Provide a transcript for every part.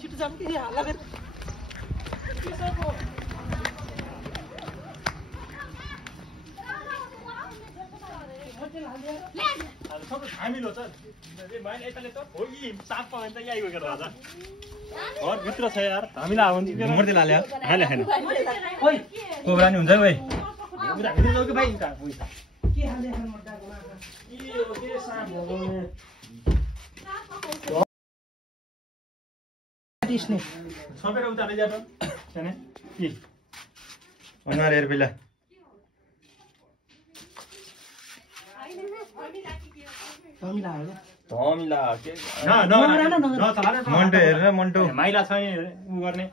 छिटो जाम कि हल्ला गरे हामीलो छ मैले यताले त हो कि साप पाएन त यही गएर राजा घर भित्र छ यार हामीलाई आउनु मूर्ति लाले हाले हैन ओइ कोब्रा नि हुन्छ ओइ उता भित्र लग्यो भाइ उता पैसा के हाल्दै खान मर्दाको माछा के साप भगाउने दिस्ने सबै उता लैजा त छैन के अनुहार हेर पहिला धमिला हो धमिला के मन्टो हेरेर मन्टो माइला छ नि उ गर्ने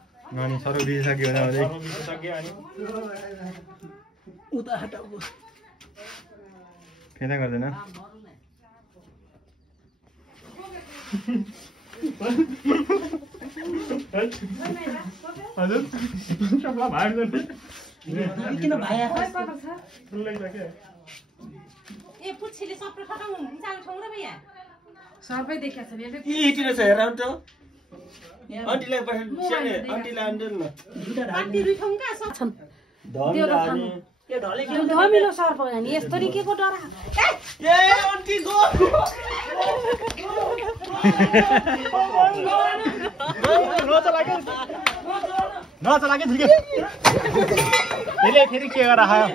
अनि सरो बिसक्यो भने आउँदै सक्यो अनि उता हटाउ फेदा गर्दैन हजुर सबला भाड गर्ने किन भाया फुल्लै छ के ए पुच्छिले सबै खतम हुन्छ ठाउँ र भैया सबै देख्या छ बेले इटिले छ हेर त आन्टीलाई पठाउने आन्टीलाई आन्देल न पार्टी रुई ठाउँ कहाँ छ छन् धमिला अनि यो ढले के धमिलो सर्प नि यस्तो नि के को डरा ए आन्टी गो नचलाके ठिकै यसले फेरि के गरा खायो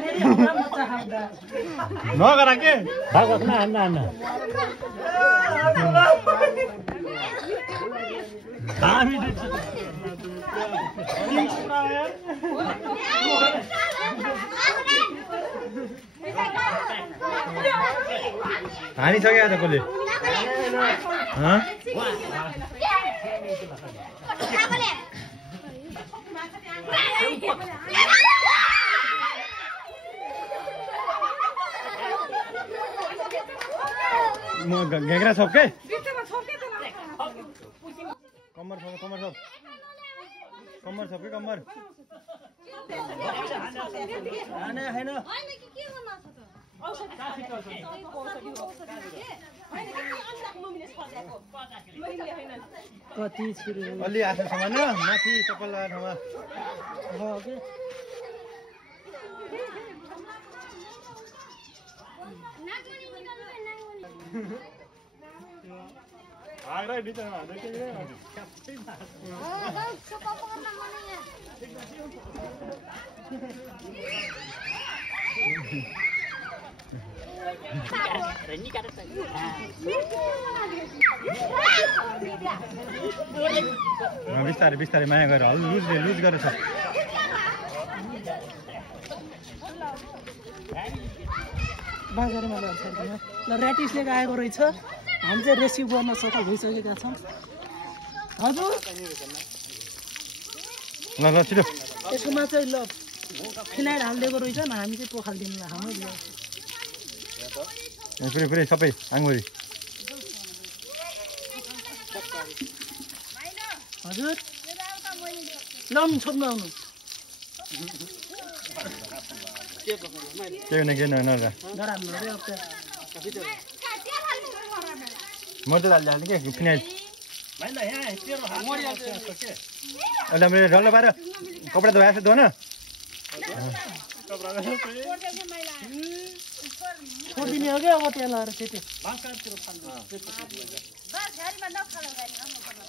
नगरा के भाग हान्न हान्न हामी हानिसक्यो त कसले म घेग्रा सब के कम्मर सब कम्मर सब कम्मर सब के कम्मर हाने हैन कति छिरो अलि आफ्नो समान माथि चप्पल लगाएर ठाउँमा हो के आग्रा बिचमा हाल्दै के बिस्तारै बिस्तारै माया गरेर हल लुज गरेछ बाजारमा ल्याउँछ ल ऱ्याटिसले आएको रहेछ हामी चाहिँ रेसिभ गर्न सफल भइसकेका छौँ हजुर ल ल छिटो यसमा चाहिँ ल फिनाइल हालिदिएको रहेछ नि हामी चाहिँ पोखालिदिनु हाम्रो पुरै पुरै सबै आङ्गुरी हजुर ल छोड्नु आउनु के भने के नरा नराम्रो रे अब मर्दै हाल्ने के फिनाइल भाइला यहाँ तेरो हात मरिहाल्छ के अहिले मैले डल्लो पाएर कपडा धोएर धोन छोडिदिने हो क्या अब त्यहाँ लगाएर फेरि बाँसकातिर फाल्नु बार झारीमा नखाला गाडी आउनु पर्छ